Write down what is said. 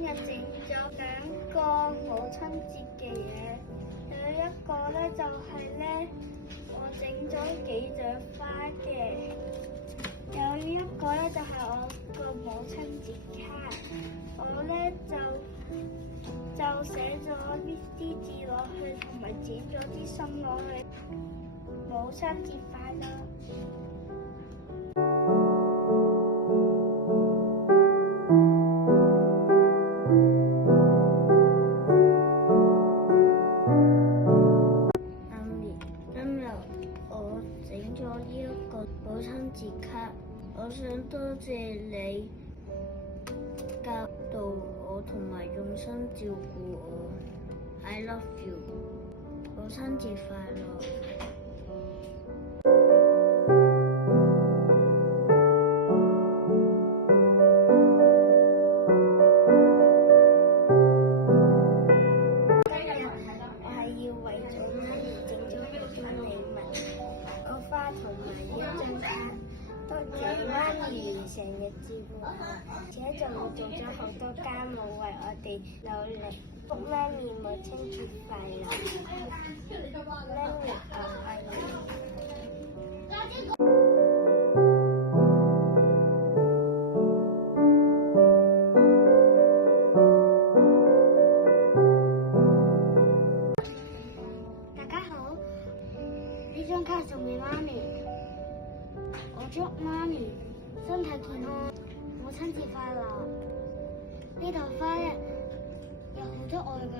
日整咗2個母親節嘅嘢，有一個咧就係咧我整咗幾朵花嘅，有一個咧就係我個母親節卡，我咧就寫咗呢啲字落去，同埋剪咗啲心落去，母親節快樂。我整咗呢一個母親節卡，我想多謝你教導我同埋用心照顧我。I love you， 母親節快樂！今日我係要為咗媽咪整咗一份禮物。個花同埋一張卡，多謝媽咪成日照顧我，而且仲會做咗好多家務為我哋努力。祝媽咪母親節快樂！媽咪我愛你。大家好，呢張卡送俾媽咪。我祝媽咪身體健康，母親節快樂。呢朵花咧有好多愛㗎。